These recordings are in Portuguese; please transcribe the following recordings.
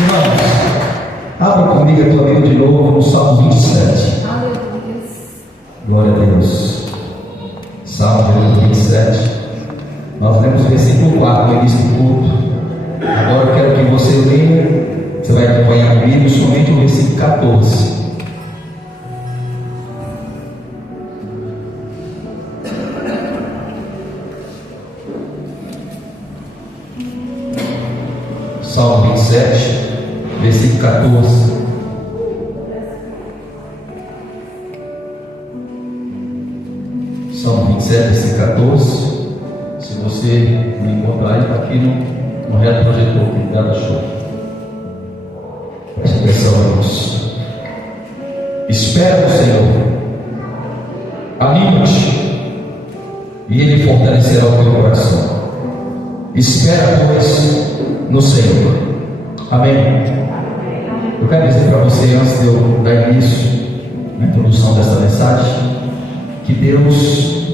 Irmãos, abra comigo a tua Bíblia de novo no Salmo 27. Aleluia. Glória a Deus. Salmo 27. Nós lemos o versículo 4 no início do culto. Agora eu quero que você leia, você vai acompanhar comigo somente o versículo 14. Salmo 27, versículo 14. Salmo 27, versículo 14. Se você me encontrar aí, está aqui no reto projetor, que dá show. Preste atenção, irmãos. Espera no Senhor, anima-te, e Ele fortalecerá o teu coração. Espera, pois, no Senhor. Amém. Eu quero dizer para você, antes de eu dar início na introdução dessa mensagem, que Deus,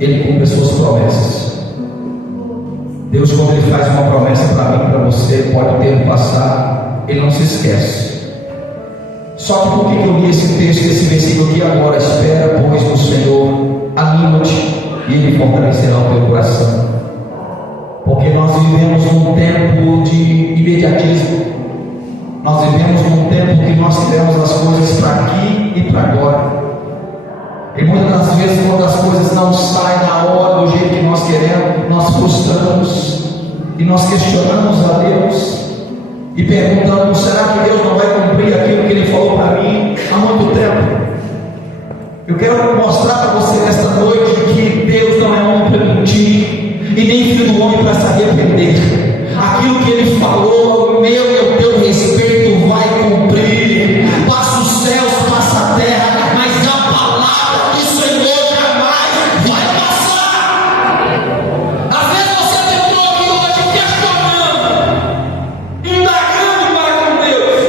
Ele cumpre as suas promessas. Deus, quando Ele faz uma promessa para mim, para você, pode o tempo passar, Ele não se esquece. Só que por que eu li esse texto, esse versículo aqui agora? Espera, pois, no Senhor, anima-te, e Ele fortalecerá o teu coração. Porque nós vivemos num tempo de imediatismo. Nós vivemos num tempo que nós queremos as coisas para aqui e para agora. E muitas das vezes, quando as coisas não saem na hora, do jeito que nós queremos, nós frustramos e nós questionamos a Deus e perguntamos: será que Deus não vai cumprir aquilo que Ele falou para mim há muito tempo? Eu quero mostrar para você nesta noite que Deus não é homem para mentir e nem filho do homem para se arrepender. Aquilo que Ele falou, meu e o teu respeito, vai cumprir. Passa os céus, passa a terra, mas a palavra do Senhor jamais vai passar. Às vezes você entrou aqui hoje questionando, indagando para com Deus,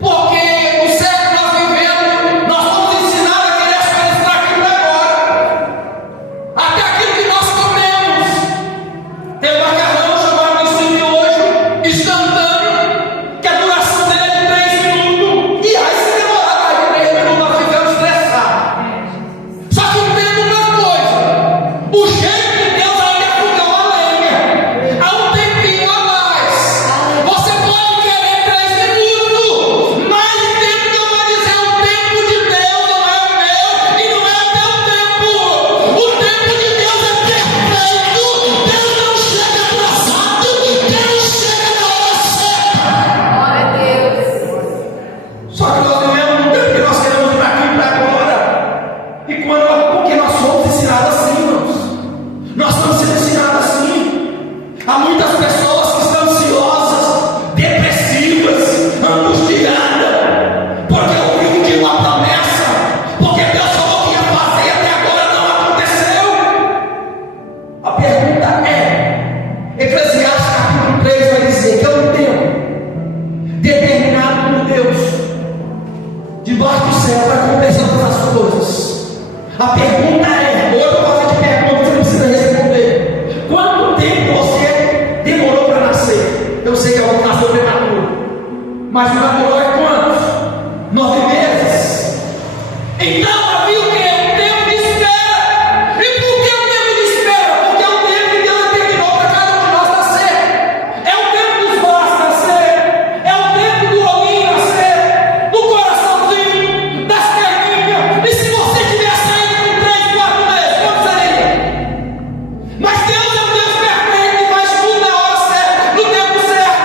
porque o século que nós vivemos, nós fomos ensinados a querer as coisas para aqui e para agora. Até aquilo que nós comemos. Tem um macarrão chamado de cine hoje, instantâneo, que a duração dele é de 3 minutos. E aí, se demorar mais de 3 minutos, nós ficamos estressados. Só que entenda uma coisa: o jeito de Deus ainda é fogão a lenha. Há um tempinho a mais. Você pode querer 3 minutos, mas entenda que eu vou dizer: o tempo de Deus não é o meu e não é o teu tempo. O tempo de Deus é perfeito. Deus não chega atrasado, Deus chega na hora certa. Glória a Deus. Só que nós vivemos num tempo que nós queremos para aqui e para agora. E porque nós somos ensinados assim, irmãos. Nós estamos sendo ensinados assim. Há muitas pessoas que estão ansiosas, depressivas, angustiadas, porque ouviu de uma promessa, porque Deus falou que ia fazer e até agora não aconteceu. A pergunta é: Eclesiastes capítulo 3 vai dizer que é um tempo determinado por Deus, debaixo do céu, para cumprir todas as coisas. A pergunta é: hoje eu vou fazer de pergunta, você não precisa responder. Quanto tempo você demorou para nascer? Eu sei que alguns nasceu prematuro, mas o namoro é quantos? 9 meses. Então havia o quê? Um tempo de espera. E por que o tempo de espera? Porque é o tempo que Deus determinou para cada um de nós nascer. É o tempo dos vasos nascer. É o tempo do ovinho nascer. Do coraçãozinho, das perninhas. E se você tiver saído com 3, 4 meses, quanto seria? Mas Deus é um Deus perfeito que faz tudo na hora certa, no tempo certo.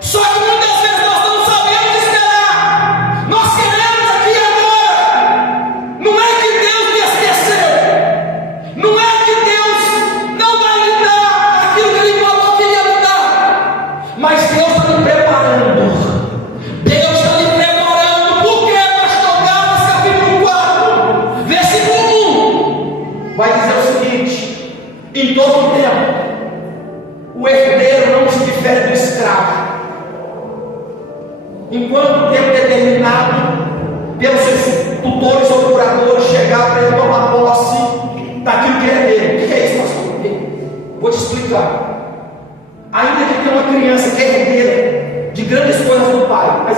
Só que muitas vezes nós não sabemos esperar. Nós queremos aqui e agora. Não é que Deus me esqueceu. Não é que Deus não vai lhe dar aquilo que Ele falou que ia lhe dar. Mas Deus está lhe preparando. Deus está lhe preparando. Por quê, pastor Gálatas, capítulo 4, versículo 1. Vai dizer o seguinte: em todo tempo, o herdeiro não se difere do escravo, enquanto o tempo determinado pelos seus tutores ou curadores chegar para ele tomar posse daquilo que é dele. O que é isso, pastor? Vou te explicar. Ainda que tenha uma criança que é herdeira,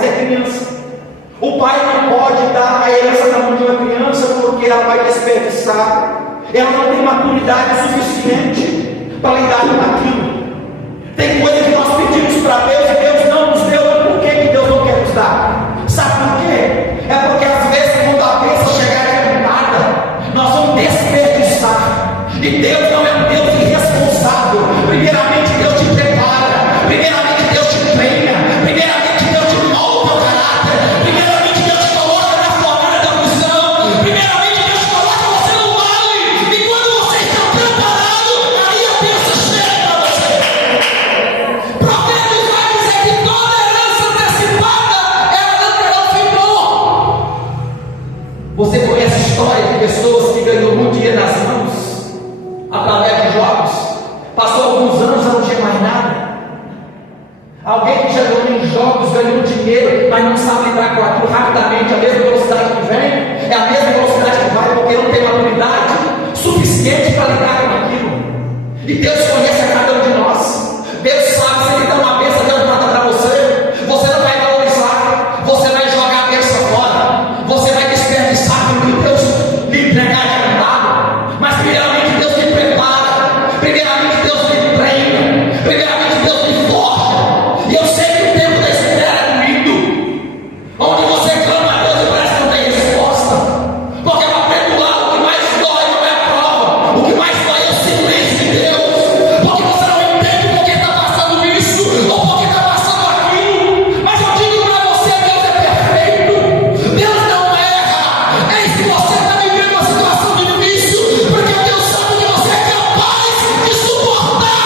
mas é criança. O pai não pode dar a herança na mão de uma criança porque ela vai desperdiçar. Ela não tem maturidade suficiente para lidar com aquilo. Tem coisa que nós pedimos para Deus e Deus não nos deu. Por que Deus não quer nos dar? Sabe por quê? É porque às vezes quando a bênção chegar adiantada, nós vamos desperdiçar. E Deus não é um Deus irresponsável. Primeiramente Deus te prepara. Primeiramente Deus te treina. Primeiramente Deus te molda o caráter. Primeiramente Deus te coloca na fornalha da missão. Primeiramente Deus te coloca você no vale. E quando você está preparado, aí a bênção chega para você. Provérbios vai dizer que toda herança antecipada ela não terá um fim bom. Você conhece a história de pessoas que ganhou muito dinheiro nas mãos através de jogos? Passou alguns anos, não tinha mais nada. Alguém que já ganhou em jogos, ganhou dinheiro, mas não sabe lidar com aquilo rapidamente. A mesma velocidade que vem é a mesma velocidade que vai, porque não tem maturidade suficiente para lidar com aquilo. E Deus conhece a cada um de nós. Deus sabe, se Ele dá uma bênção, Deus manda para você. Você não vai valorizar, você vai jogar a bênção fora, você vai desperdiçar aquilo que Deus lhe entregar adiantado. Mas primeiramente Deus lhe prepara, primeiramente Deus lhe treina, primeiramente Deus lhe forja. E eu sei que o tempo da espera é doído, onde você clama a Deus e parece que não tem resposta, porque para perdoar o que mais dói não é a prova, o que mais dói é o silêncio de Deus, porque você não entende por que está passando isso ou por que está passando aquilo. Mas eu digo para você, Deus é perfeito, Deus não erra. Eis que você está vivendo uma situação difícil, porque Deus sabe que você é capaz de suportar.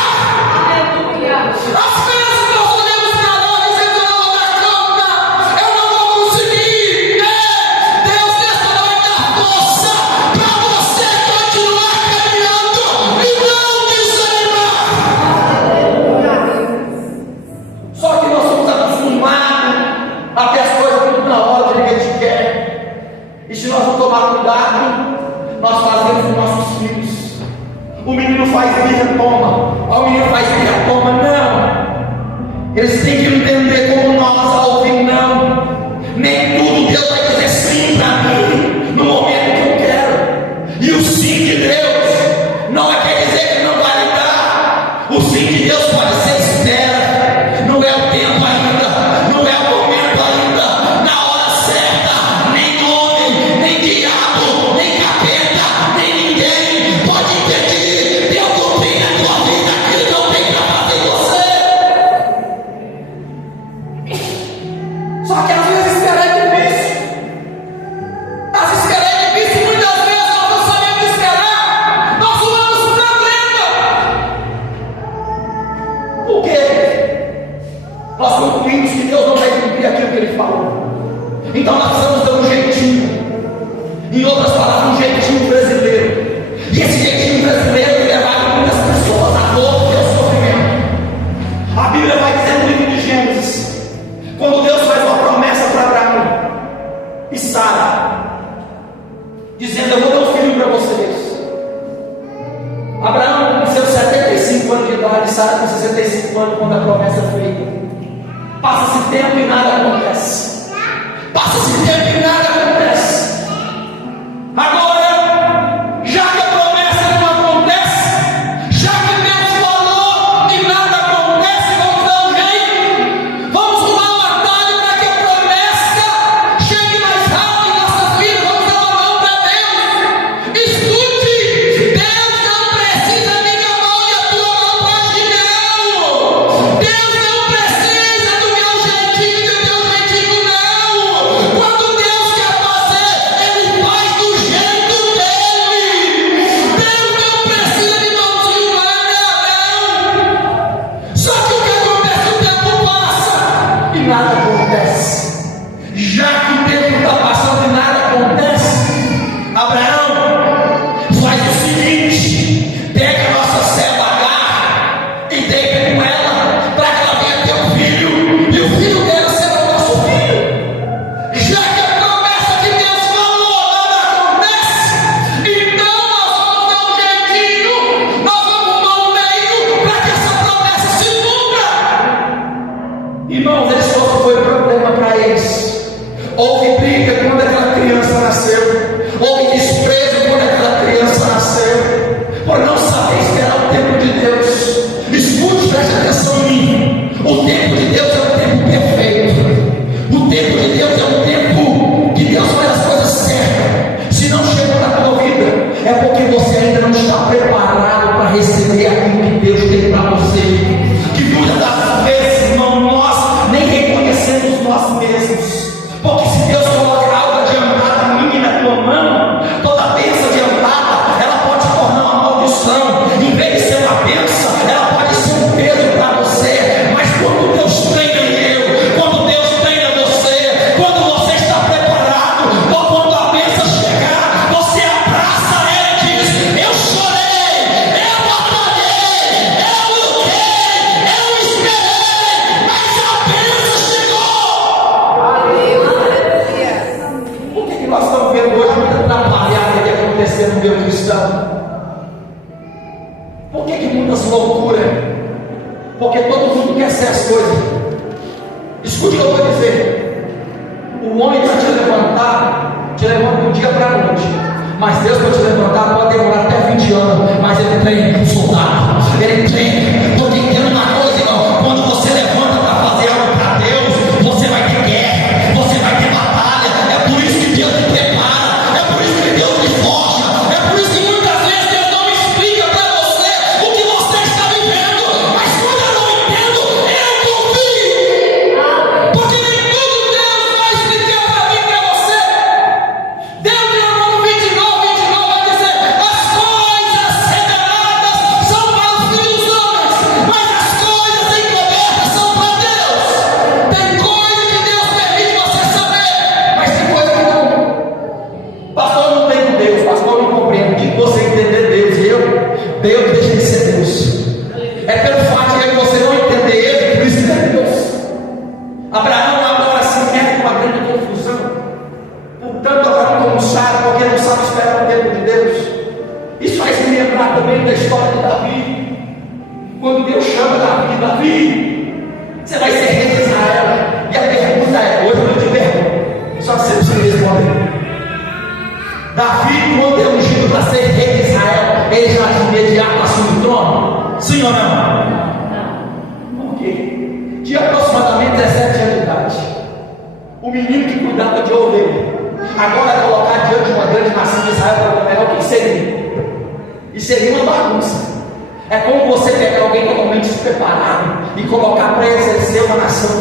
Às vezes nós olhamos para nós e dizemos: eu não vou dar conta, eu não vou conseguir. Deus nessa noite dá força para você continuar caminhando e não desanimar. Só que nós somos acostumados a ter as coisas tudo na hora que a gente quer. E se nós não tomar cuidado, nós fazemos com nossos filhos. O menino faz birra, toma. O menino faz birra, toma. Não. Eles têm que entender como nós ao ouvir não. Nem tudo Deus vai dizer sim para mim no momento que eu quero. E o sim de Deus não quer dizer que Ele não vai lhe dar. O sim de Deus pode ser espera. Não é o tempo ainda, não é o momento ainda. Na hora certa, nem homem, nem diabo, nem capeta, nem ninguém pode impedir Deus cumprir na tua vida aquilo que eu tenho para fazer em você. Só que às vezes esperar é difícil. Às vezes esperar é difícil e muitas vezes nós não sabemos esperar. Nós vamos problema. Por quê? Nós concluímos que Deus não vai cumprir aquilo que Ele falou. Então nós precisamos dar um jeitinho. Em outras palavras, um jeitinho brasileiro. E esse jeitinho brasileiro tem levado muitas pessoas à dor e ao sofrimento. A Bíblia vai dizer no livro de Gênesis, quando Deus faz uma promessa para Abraão e Sara, dizendo: eu vou dar um filho para vocês. Abraão com seus 75 anos de idade, Sara com 65 anos, quando a promessa é feita. Passa-se tempo e nada acontece. Passa-se tempo e nada acontece. Agora, já que a promessa não acontece, já que Deus falou e nada acontece, vamos dar um jeito. Vamos arrumar um atalho para que a promessa chegue mais rápido em nossas vidas. Vamos dar uma mão para Deus. Escute, Deus não precisa da minha mão e a tua mão para agir, não. Deus não precisa do meu jeitinho, do teu jeitinho, não. Quando Deus quer fazer, Ele faz do jeito dele. Deus não precisa de mãozinho larga, não. Só que o que acontece, o tempo passa e nada acontece. Já que o tempo está passando e nada acontece, Abraão faz o seguinte: pega a nossa serva Agar e deita com ela para que ela venha ter um filho, e o filho dela será o nosso filho. Já que a promessa que Deus falou nada acontece, então nós vamos dar um jeitinho, nós vamos arrumar um meio para que essa promessa se cumpra. Irmãos, esse foi o problema para para eles. Houve briga quando aquela criança nasceu, houve desprezo quando aquela criança nasceu, por não saber esperar o tempo de Deus. Escute, preste atenção em mim. O tempo de Deus é um tempo perfeito. O tempo de Deus é um tempo que Deus faz as coisas certas. Se não chegou na tua vida, é porque você ainda não está preparado para receber aquilo que Deus tem para você. Que muitas das vezes, irmão, nós nem reconhecemos nós mesmos. Porque se Deus coloca algo adiantado a mim na tua mão, toda bênção adiantada, ela pode se tornar uma maldição. Em vez de ser uma bênção, ela pode ser um peso para você. Mas quando Deus treina eu, quando Deus treina você, quando você está preparado, ou quando a bênção chegar, você abraça ela e diz: eu chorei, eu batalhei, eu lutei, eu esperei, mas a bênção chegou. Por que nós estamos vendo hoje muita atrapalhada que acontecer no meio cristão? Por que muitas loucuras? Porque todo mundo quer ser as coisas. Escute o que eu vou dizer. O homem para te levantar, te levanta de um dia para a noite. Mas Deus para te levantar pode demorar até 20 anos. Mas Ele treina um soldado. Ele treina. Estou entendendo uma coisa, irmão. Quando você levanta para fazer algo para Deus, você vai ter guerra, você vai ter batalha. É por isso que Deus te prepara. É por isso que Deus te forja. É por isso que muitas vezes Deus não explica para você o que você está vivendo. Mas quando eu não entendo, eu confio. Porque nem tudo Deus vai explicar para mim e para você. Deus em Romanos 29 vai dizer: as coisas reveladas são para os filhos dos homens, mas as coisas encobertas são para Deus. Tem coisa que Deus permite você saber, mas tem coisa que não. Pastor, eu não tenho Deus, pastor, eu não compreendo. De você entender Deus, Deus deixa de ser Deus. É pelo fato de você não entender Ele, por isso que é Deus. Abraão agora se mete com uma grande confusão. Portanto, Abraão como sabe, porque não sabe esperar o tempo de Deus. Isso faz me lembrar também da história de Davi. Quando Deus chama Davi, você vai ser rei de Israel. E a pergunta é: hoje eu não te pergunto, só que você precisa responder. Davi, quando é ungido para ser rei de Israel, ele já de imediato assume o trono? Sim ou não? Por quê? Tinha aproximadamente 17 anos de idade. O menino que cuidava de ovelha, agora colocar diante de uma grande nação de Israel para governar, o que seria? E seria uma bagunça. É como você pegar alguém totalmente despreparado e colocar para exercer uma nação.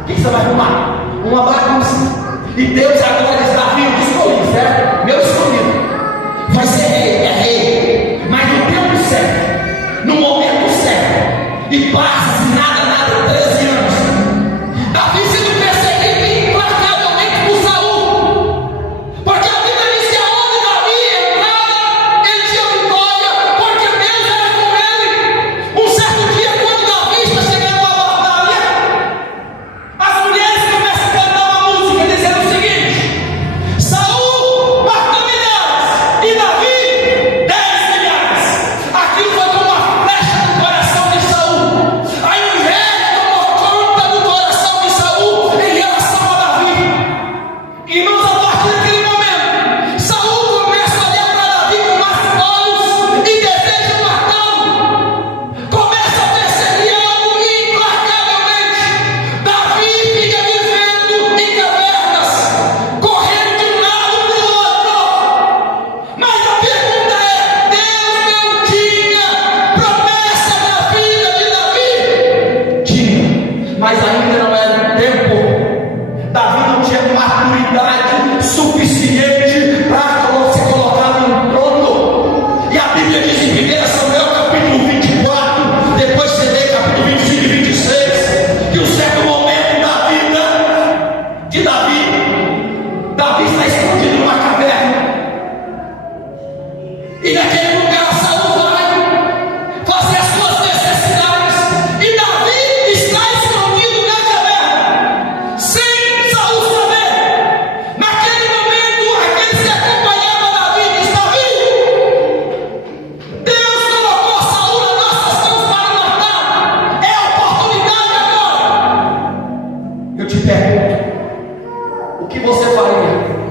O que você vai arrumar? Uma bagunça. E Deus agora diz: Davi, eu te escolhi, certo? Meu escolhido. Vai ser rei, é rei. Mas no tempo certo, no momento certo. E passa nada, 13 anos. Davi sendo perseguido implacavelmente por Saul. Porque a Bíblia diz que aonde Davi entrava, ele tinha vitória, porque Deus era com ele. Um certo dia, quando Davi está chegando à batalha, as mulheres começam a cantar uma música dizendo o seguinte: Saul matou milhares e Davi 10 milhares. Aquilo foi como uma flecha no coração de Saul. A inveja tomou conta do coração de Saul em relação a Davi. Irmãos, a partir daquele momento, Saul começa a olhar para Davi com mais olhos e deseja matá-lo. Começa a perseguiá-lo implacavelmente. Davi fica vivendo em cavernas, correndo de um lado para o outro. Mas a pergunta é: Deus não tinha promessa na vida de Davi? Tinha, mas ainda não era tempo. Davi não tinha maturidade suficiente para ser colocado no trono. E a Bíblia diz em 1 Samuel capítulo 24, depois você lê capítulo 25 e 26, que um certo momento da vida de Davi está escondido numa caverna. E naquele lugar Saul vai fazer as suas necessidades. E Davi está escondido na caverna, sem Saul saber. Naquele momento, aqueles que acompanhavam Davi diz: Davi, Deus colocou Saul nas nossas mãos para matar. É a oportunidade agora. que você faria?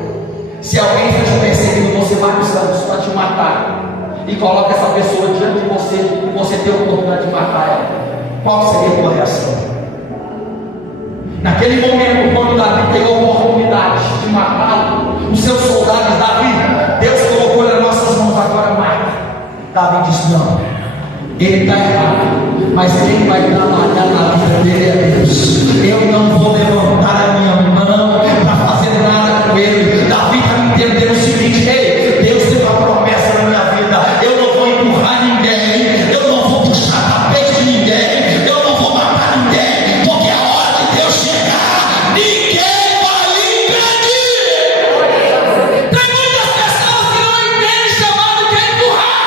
Se alguém está te perseguindo, você vai para te matar, e coloca essa pessoa diante de você, e você tem a oportunidade de matar ela, qual seria a tua reação? Naquele momento, quando Davi tem a oportunidade de matá-lo, os seus soldados, Davi, Deus colocou nas nossas mãos, agora mata. Davi disse: não, ele está errado, mas quem vai trabalhar na vida dele é Deus. Eu não vou levantar a minha mão para fazer nada com ele. Davi está me entendendo o seguinte: ei, Deus tem uma promessa na minha vida, eu não vou empurrar ninguém, eu não vou puxar tapete de ninguém, eu não vou matar ninguém, porque a hora de Deus chegar, ninguém vai impedir. Tem muitas pessoas que não entendem chamado que é empurrar.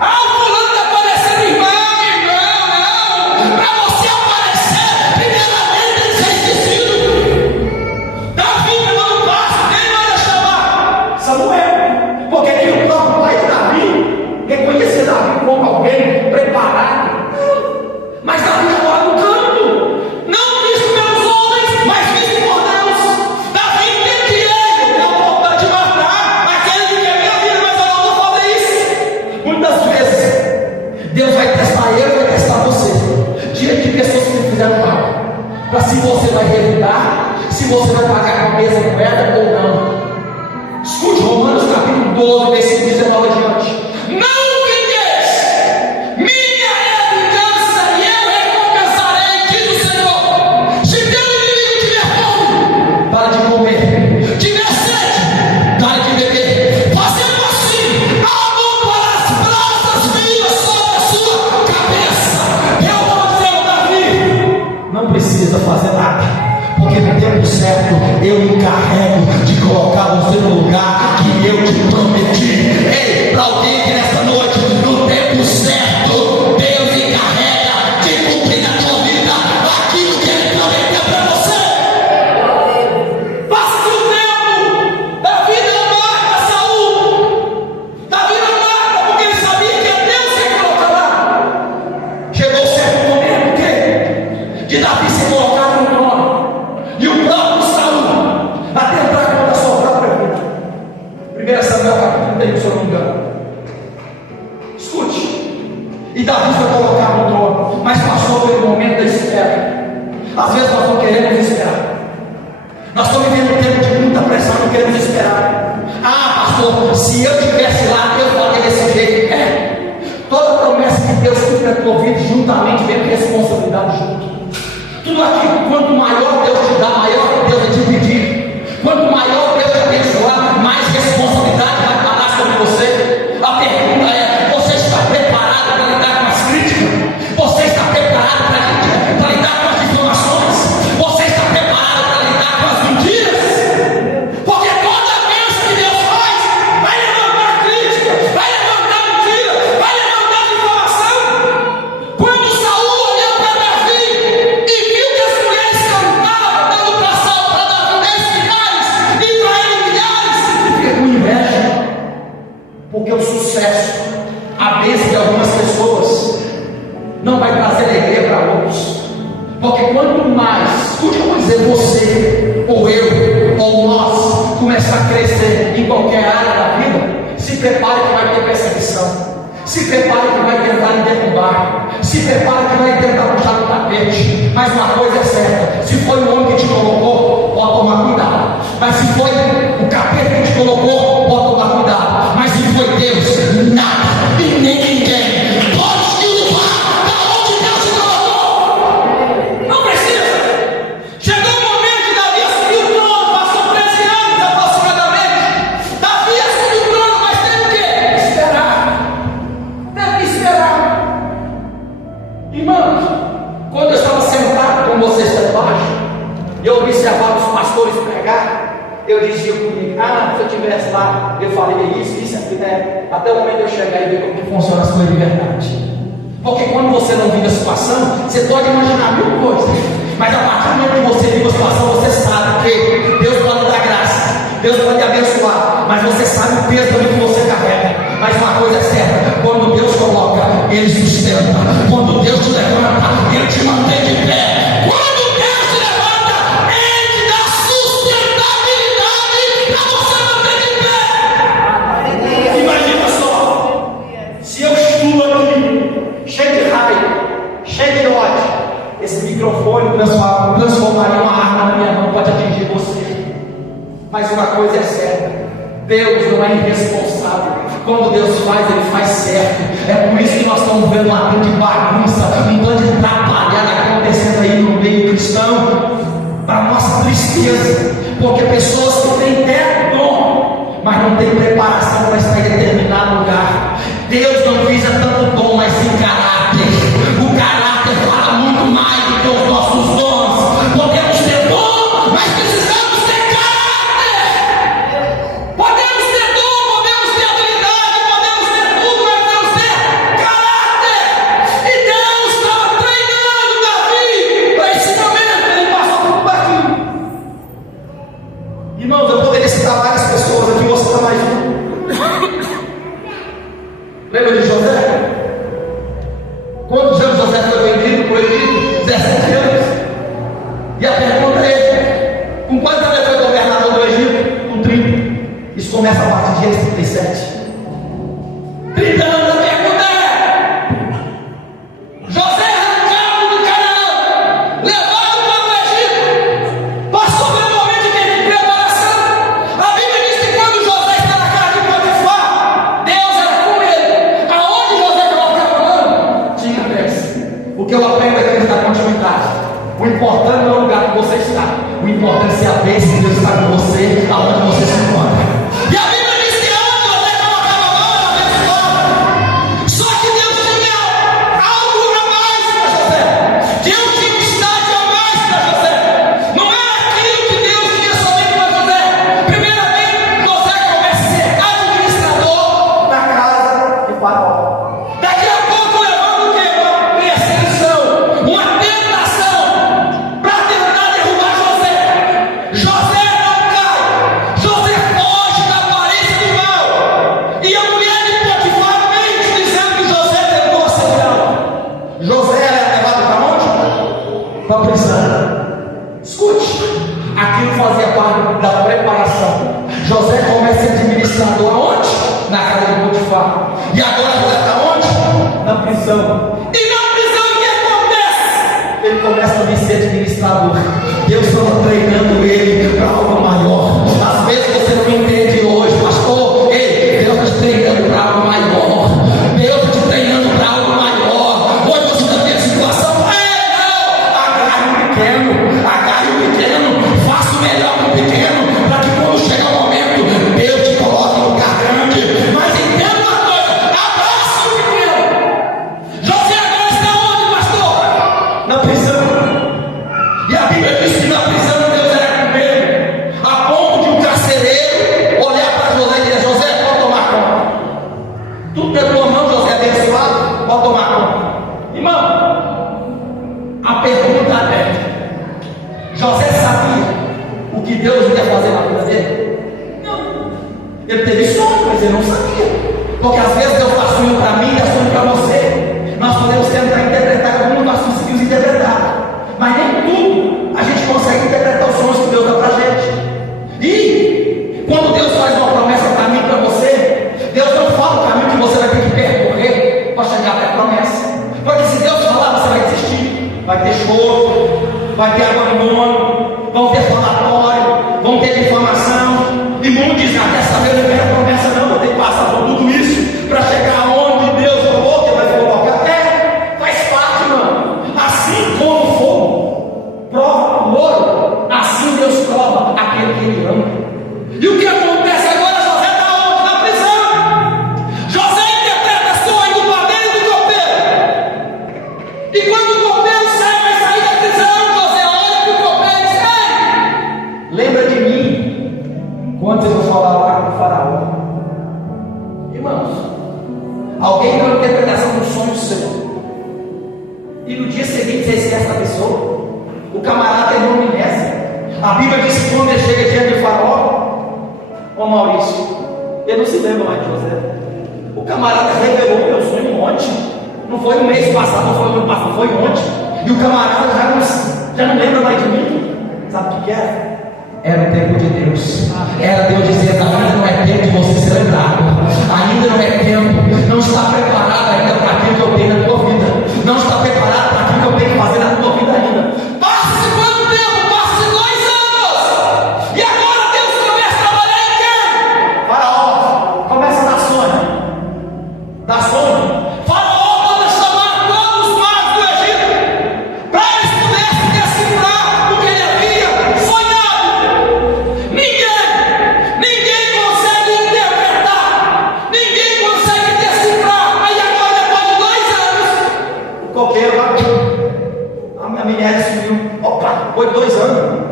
Ah, o fulano está parecendo irmão, não. Para você aparecer, primeiramente tem que ser esquecido. Davi pegou no passo, quem manda chamar? Samuel. Porque nem o próprio pai de Davi reconhecia Davi como alguém preparado. Mas Davi estava no canto, não visto pelos homens, mas visto por Deus. Davi entende que ele tem a oportunidade de matar aquele que quer minha vida, mas eu não vou fazer isso. Muitas vezes Deus vai testar ele, vai testar você diante de pessoas que lhe fizeram mal, para se você vai revidar, se você vai pagar com a mesma moeda ou não. Escute Romanos capítulo 12, versículo 19 adiante. Não vingueis, minha é a vingança, e eu recompensarei, diz o Senhor. Se teu inimigo tiver fome, para de comer, tiver sede, para de beber, fazendo assim, amontoará as brasas vivas sobre a sua cabeça. Eu vou dizer ao Davi: não precisa fazer nada, porque no tempo certo eu me encarrego de colocar você no lugar que eu te prometi. Ei, para alguém que nessa noite, no tempo certo, Deus encarrega de cumprir na tua vida aquilo que Ele prometeu para você. Passa o tempo, Davi não mata Saul, Davi não mata porque ele sabia que é Deus que coloca lá. Chegou o certo momento de Davi ser colocado no trono, e o próprio Saul atentar contra a sua própria vida. 1 Samuel capítulo 31, se eu não me engano. Escute. E Davi foi colocado no trono, mas passou pelo momento da espera. Às vezes nós não queremos esperar. Nós estamos vivendo um tempo de muita pressão, não queremos esperar. Ah, pastor, se eu estivesse lá, eu faria desse jeito. É. Toda promessa que Deus cumpre na tua vida, juntamente vem responsabilidade junto. Tudo aquilo, quanto maior Deus te dá, maior Deus vai te pedir. Quanto maior Deus te abençoar, mais responsabilidade vai parar sobre você. A pergunta é: você está preparado para lidar com as críticas? Você está preparado para lidar com as difamações? Você está preparado para lidar com as mentiras? Porque toda vez que Deus faz, vai levantar crítica, vai levantar mentira, vai levantar difamação. Quando Saul olhou para Davi e viu que as mulheres cantavam, dando tração para Davi 10 milhares e para ele milhares, ficou com inveja. Porque o sucesso, a bênção de algumas pessoas, não vai trazer alegria para outros. Porque quanto mais, escute, eu vou dizer, você, ou eu, ou nós, começar a crescer em qualquer área da vida, se prepare que vai ter perseguição. Se prepare que vai tentar lhe derrubar. Se prepare que vai tentar puxar no tapete. Mas uma coisa é certa: se foi o homem que te colocou, pode tomar cuidado. Mas se foi o capeta que te colocou, pode tomar cuidado. Mas se foi Deus, nada e nem ninguém pode te levar da onde Deus te colocou. Não precisa. Chegou o momento de Davi assumir o trono. Passou 13 anos aproximadamente. Davi assumiu o trono, mas teve o quê? Esperar. Teve que esperar. Irmãos, quando eu estava sentado com vocês lá embaixo, eu observava os pastores pregar, eu dizia comigo: ah, se eu estivesse lá, eu falaria isso, aqui, né? Até o momento de eu chegar e ver como que funciona as coisas de verdade. Porque quando você não vive a situação, você pode imaginar mil coisas, mas a partir do momento que você vive a situação, você sabe que Deus pode dar graça, Deus pode abençoar, mas você sabe o peso também que você carrega. Mas uma coisa é certa: quando Deus coloca, Ele sustenta. Quando Deus te levanta, Ele te mantém de pé. Quando Deus te levanta, Ele te dá sustentabilidade. transformaria uma arma na minha mão, pode atingir você. Mas uma coisa é certa: Deus não é irresponsável. Quando Deus faz, Ele faz certo. É por isso que nós estamos vendo uma grande bagunça, um tanto de atrapalhada acontecendo aí no meio cristão, para nossa tristeza, porque pessoas que têm até dom, mas não têm preparação para estar em determinado lugar. Deus não visa tanto dom, mas sim caráter. O caráter fala muito mais do que os nossos dons. Podemos ter dom, mas precisamos ter caráter. Podemos ter dom, podemos ter habilidade, podemos ter tudo, mas precisamos ter caráter. E Deus estava treinando Davi para esse momento. Ele passou por um barquinho. Irmãos, eu poderia citar várias pessoas aqui, você está mais um. Lembra de José? Quantos anos José foi vendido para o Egito? 17 anos. E a pergunta é: com quantos anos ele foi governador do Egito? Com 30. Isso começa a partir de Gênesis 37. 30 anos. A pergunta é: José arrancado do Canaã, levado para o Egito, passou pelo momento de preparação. A Bíblia diz que quando José está na casa de Potifar, Deus era com ele. Aonde José estava trabalhando, tinha pés. O que eu aprendo aqui da continuidade: o importante não é o lugar que você está, o importante é a vez que Deus está com você, aonde você se encontra. E a Bíblia diz que antes José colocava a mão na abençoada. Só que Deus tinha algo a mais para José. Deus tinha um estágio a mais para José. Não era aquilo que Deus tinha somente para José. Primeiramente, José começa a ser administrador da casa de Faraó. Daqui a pouco levando o quê? Uma perseguição, uma tentação para tentar derrubar José. José não cai, José foge da aparência do mal. E a mulher de Potifar mente dizendo que José tentou assediá-lo. José era levado para onde? Para a prisão. Escute, aquilo fazia parte da preparação. José começa a ser administrador aonde? Na casa de Potifar. E agora José está onde? Na prisão. E na prisão o que acontece? Ele começa a ser administrador. Deus estava treinando ele para algo maior. Às vezes você não entende hoje, pastor. Ei, Deus está te treinando para algo maior. Deus está te treinando para algo maior. Hoje você está tendo situação. Agarre o pequeno, faça o melhor com o pequeno, para que quando chegar o momento, Deus te coloque no lugar grande. Mas entenda uma coisa: abraça o pequeno. José agora está onde, pastor? Na prisão. E a Bíblia diz que na prisão Deus era com ele, a ponto de um carcereiro olhar para José e dizer: José, pode tomar conta. Tudo na tua mão, José, abençoado, pode tomar conta. Irmão, a pergunta é: José sabia o que Deus ia fazer na vida dele? Não. Ele teve sonho, mas ele não sabia. Porque às vezes Deus dá sonho para mim e dá sonho para você. Nós podemos tentar interpretar como nós conseguimos interpretar, mas nem tudo a gente consegue interpretar os sonhos que Deus dá para a gente. E quando Deus faz uma promessa para mim e para você, Deus não fala o caminho que você vai ter que percorrer para chegar até a promessa. Porque se Deus falar, você vai desistir. Vai ter choro, vai ter abandono, vão ter falatório, vão ter difamação. E muitos dizem: dessa vez eu não quero promessa, não, vou ter que passar por tudo isso para chegar onde Deus falou que vai colocar. Faz parte, irmão. Assim como o fogo prova o ouro, assim Deus prova aquele que Ele ama. E o que acontece agora? José está onde? Na prisão. José interpreta sonho do padeiro e do copeiro. E quando o copeiro sai, vai sair da prisão, José olha para o copeiro e diz: ei, lembra de mim quando eu vou falar lá com o faraó. Irmãos, alguém deu uma interpretação do sonho seu, e no dia seguinte você esquece da pessoa. O camarada tem uma amnésia. A Bíblia diz que quando ele chega diante de Faraó, ô Maurício, ele não se lembra mais de José. O camarada revelou o meu sonho ontem. Não foi no mês passado, não foi no ano passado, foi ontem. E o camarada já não lembra mais de mim. Sabe o que era? Era o tempo de Deus. Era Deus dizendo: ainda não é tempo de você ser lembrado. Ainda não é tempo. Não está preparado ainda para aquilo que eu tenho na tua vida. Não está preparado para aquilo que eu tenho que fazer na tua vida ainda. Depois de 2 anos,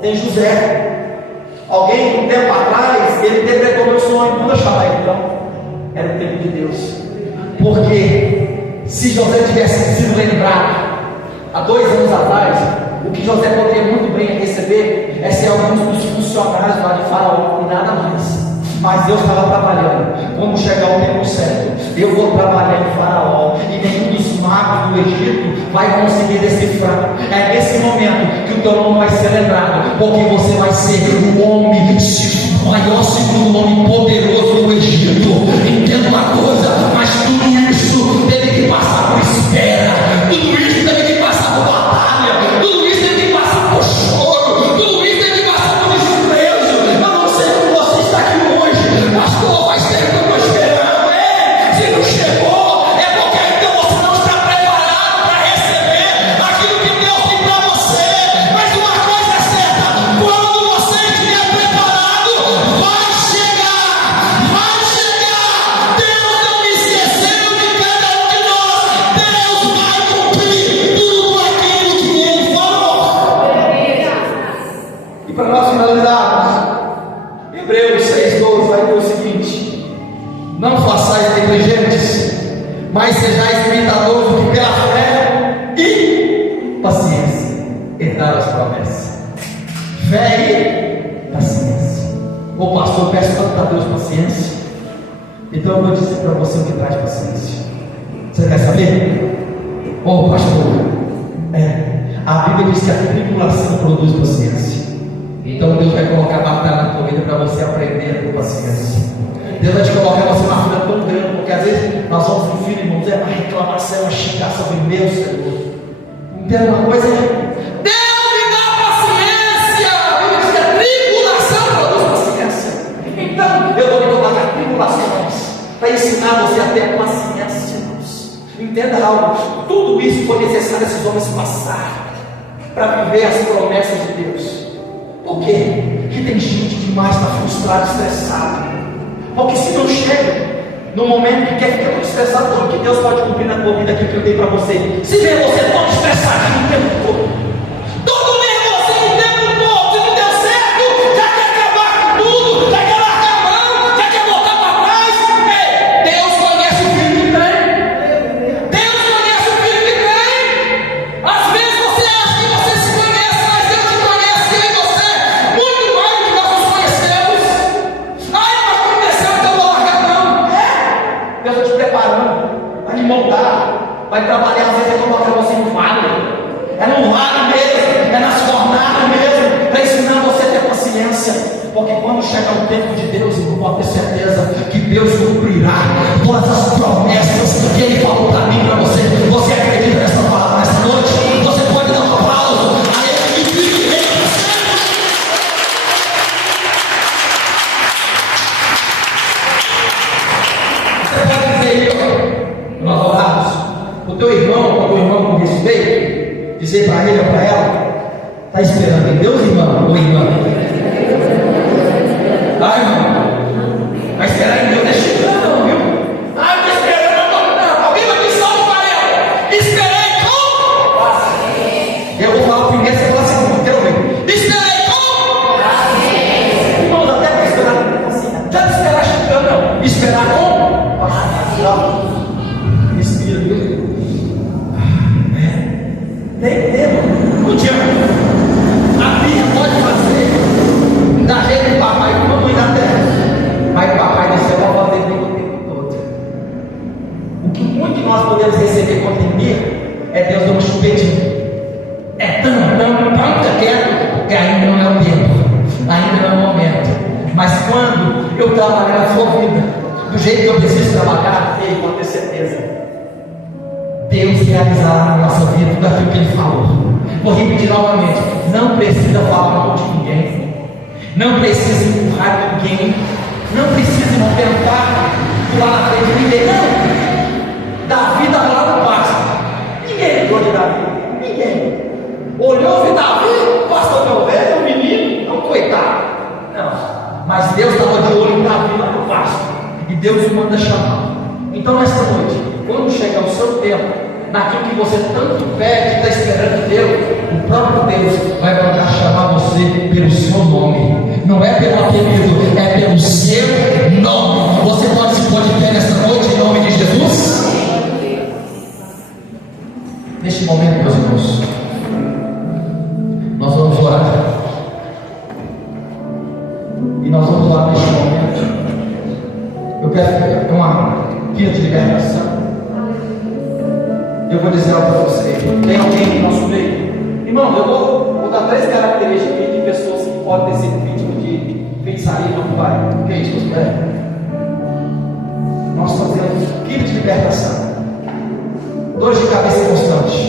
tem José. Alguém, um tempo atrás, ele interpretou meu sonho. Quando eu chamar ele, então, era o tempo de Deus. Porque se José tivesse sido lembrado há 2 anos atrás, o que José poderia muito bem receber é ser alguns dos funcionários lá de Faraó e nada mais. Mas Deus estava trabalhando. Quando chegar o tempo certo, eu vou trabalhar em Faraó, e nenhum dos magos do Egito vai conseguir decifrar. É nesse momento que o teu nome vai ser lembrado, porque você vai ser o homem maior, segundo nome poderoso do Egito. Entenda uma coisa, mas tudo isso teve que passar por espera, tudo isso teve que passar por batalha, tudo isso teve que passar por choro, tudo isso teve que passar por desprezo. Eu não sei como você está aqui hoje, pastor, faz tempo que eu estou esperando. Se não chegou, é porque então você não está preparado para receber aquilo que Deus tem para você. Mas uma coisa é certa: quando você estiver preparado, vai chegar, vai chegar. Deus não esqueceu de cada um de nós. Deus vai cumprir tudo aquilo que Ele falou. E para nós finalizarmos, Hebreus 6,12 vai dizer o seguinte: não façais negligentes, mas sejais imitadores do que pela fé e paciência herdar as promessas. Fé e paciência. Ô pastor, peço tanto a Deus paciência. Então eu vou dizer para você o que traz paciência. Você quer saber? Ô pastor, a Bíblia diz que a tribulação produz paciência. Então Deus vai colocar batalha na tua vida para você aprender a ter paciência. Deus vai te colocar você uma vida tão grande, porque às vezes nós vamos no filho, irmãos, é uma reclamação, uma xingação sobre meu Senhor. Entenda uma coisa? Deus me dá paciência. Ele diz que a tribulação produz paciência. Então eu vou me colocar tribulações para ensinar você a ter paciência, irmãos. Entenda algo: tudo isso foi necessário esses homens passar para viver as promessas de Deus. Por quê? Porque tem gente demais que está frustrado, estressado. Porque se não chega no momento que quer ficar muito estressado, como que Deus pode cumprir na tua vida aquilo que eu dei para você? Se vê você todo estressadinho o tempo todo, todo nervosinho o tempo todo, se não deu certo, já quer acabar com tudo, já quer largar a mão, já quer voltar para trás. Deus conhece o filho que tem. Deus conhece o filho que tem. Às vezes você acha que você se conhece, mas Deus te conhece quem é você, muito mais do que nós nos conhecemos. Deus está te preparando, vai te moldar, vai trabalhar. Às vezes é colocar você no vale, é no vale mesmo, é nas jornadas mesmo, para ensinar você a ter paciência. Porque quando chegar o tempo de Deus, eu vou ter certeza que Deus cumprirá todas as promessas que Ele falou para mim e para você. Você acredita nessa palavra nessa noite? Você pode dar um aplauso a Ele que vive em você. Você pode dizer: nós oramos o teu irmão, com respeito, dizer para ele ou para ela: está esperando em Deus, irmão ou irmã? Tá, irmão? Vai esperar em Deus, não é chegando, não, viu? Ah, eu estou esperando, não. Alguém vai me salvar para ela. Esperei com paciência. Eu vou falar primeiro, você fala assim: quero ver. Esperei com paciência. Irmãos, até para esperar com paciência. Já te esperar chegando, não. Esperar com paciência. Respira, viu? Tem tempo. Não adianta. A filha pode fazer da jeito do papai e mamãe da terra, mas o papai do céu vai fazer bem o tempo todo. O que muito nós podemos receber quando tem birra é Deus dando um chupetinho. É tão quieto que ainda não é o tempo, ainda não é o momento. Mas quando eu trabalhar na sua vida do jeito que eu preciso trabalhar, ei, pode ter certeza, Deus realizará na nossa vida tudo aquilo que Ele falou. Vou repetir novamente: não precisa falar mal de ninguém, não precisa empurrar ninguém, não precisa não tentar pular na frente de ninguém. Não, Davi estava lá no pasto, ninguém ligou de Davi, ninguém olhou, viu Davi, pastor de ovelha, um menino, um coitado. Não, mas Deus estava de olho em Davi lá no pasto, e Deus o manda chamar. Então nesta noite, quando chegar o seu tempo, naquilo que você tanto pede, está esperando Deus, o próprio Deus vai mandar chamar você pelo seu nome. Não é pelo apelido, é pelo seu nome. Você pode se pôr de pé nesta noite em nome de Jesus? Neste momento, meus irmãos, nós vamos orar. E nós vamos orar neste momento. Eu quero ter uma guia de libertação. Eu vou dizer algo para você. Tem alguém no nosso meio? Irmão, eu vou dar 3 características aqui de pessoas que podem ter sido vítimas de feitiçaria e não vai. O que é isso, pastor? Nós fazemos guia de libertação. Dores de cabeça constante,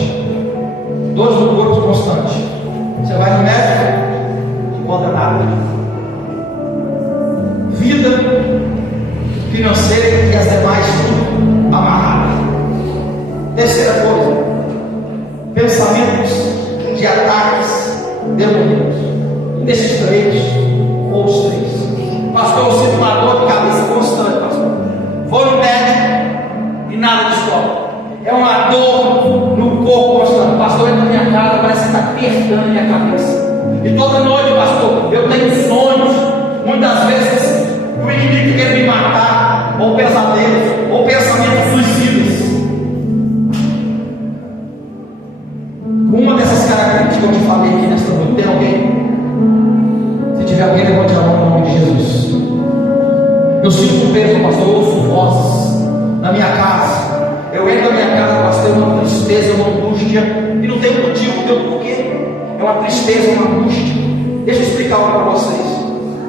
dores do corpo constante. Você vai no médico, não encontra nada. Vida financeira e as demais tudo amarrado. Terceira coisa, pensamentos de ataques demoníacos. Desses 3 ou os 3. Pastor, eu sinto uma dor de cabeça constante, pastor. Vou no médico e nada descobre. É uma dor no corpo constante. Pastor, entra na minha casa, parece que está apertando minha cabeça. E toda noite, pastor, eu tenho sonhos. Muitas vezes o inimigo quer me matar, ou pesadelos, ou pensamentos suicidas. Uma dessas características que eu te falei aqui nesta noite, tem alguém? Se tiver alguém, levante a mão no nome de Jesus. Eu sinto peso, pastor, eu ouço vozes na minha casa. Eu entro na minha casa, pastor, uma tristeza, uma angústia, e não tem motivo, não tem porquê. É uma tristeza, uma angústia. Deixa eu explicar algo para vocês.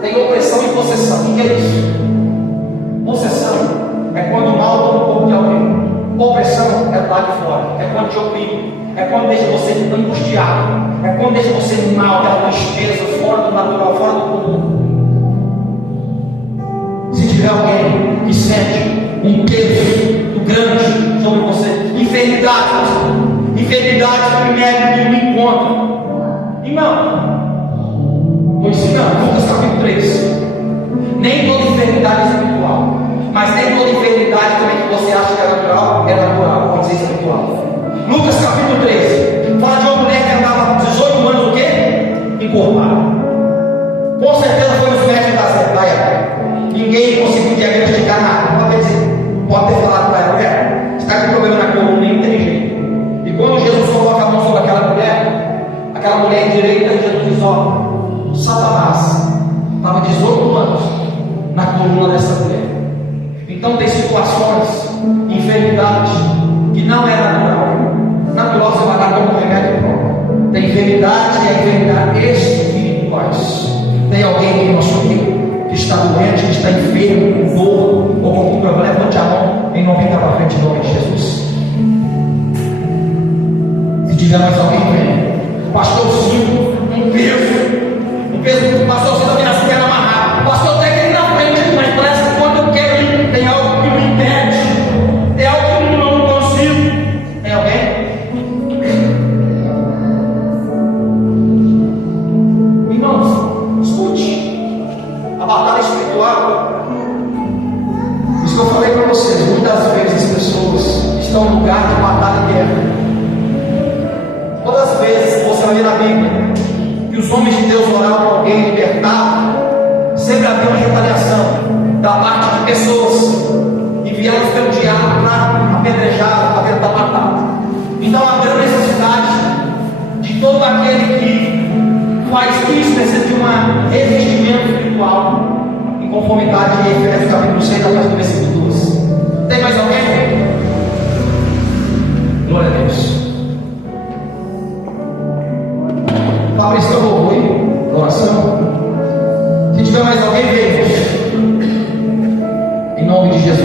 Tem opressão e possessão. O que é isso? Possessão é quando o mal toma o corpo de alguém. Opressão é do lado de fora. É quando te oprime. É quando deixa você angustiado. É quando deixa você mal, aquela tristeza, fora do natural, fora do comum. Se tiver alguém que sente um peso grande sobre você, enfermidade, primeiro que me encontra. Irmão, estou ensinando, Lucas capítulo 3. Nem toda enfermidade é espiritual, mas nem toda enfermidade também que você acha que é natural, pode ser espiritual. Lucas capítulo 3 fala de uma mulher que andava 18 anos, o quê? Encorpada. Com certeza foi nos médicos da época. Ninguém conseguiu diagnosticar nada. Pode ter falado para ela, mulher, você está com problema na coluna, nem tem jeito. E quando Jesus coloca a mão sobre aquela mulher endireita, Jesus diz: ó, Satanás estava 18 anos na coluna dessa mulher. Então tem situações, enfermidades que não é natural. Natural você vai dar como remédio próprio. Tem enfermidade e a enfermidade espirituais. Tem alguém que nosso amigo que está doente, que está enfermo, com dor ou com algum problema, levante a mão em nome da frente, em nome de Jesus. Se tiver mais alguém, vem. Pastor, sim, um peso, pastor, você também assim, quer amarrar. Pastor, tem que ir na frente, mas parece que quando eu quero ir, tem algo que me impede, tem algo que eu não consigo. Tem alguém? Irmãos, escute, a batalha espiritual, isso que eu falei para vocês, muitas vezes as pessoas estão no lugar de batalha e guerra. Todas as vezes que você vai ver na Bíblia que os homens de Deus oravam para alguém libertado, sempre havia uma retaliação da parte de pessoas enviadas pelo diabo para apedrejar, para tentar matar. Então havia necessidade de todo aquele que faz isso, precisa de um revestimento espiritual, em conformidade de Efésios capítulo 6, a partir do versículo 12. Tem mais alguém? Glória a Deus. Fabrício, eu vou ouvir oração. Se tiver mais alguém, vem. Em nome de Jesus.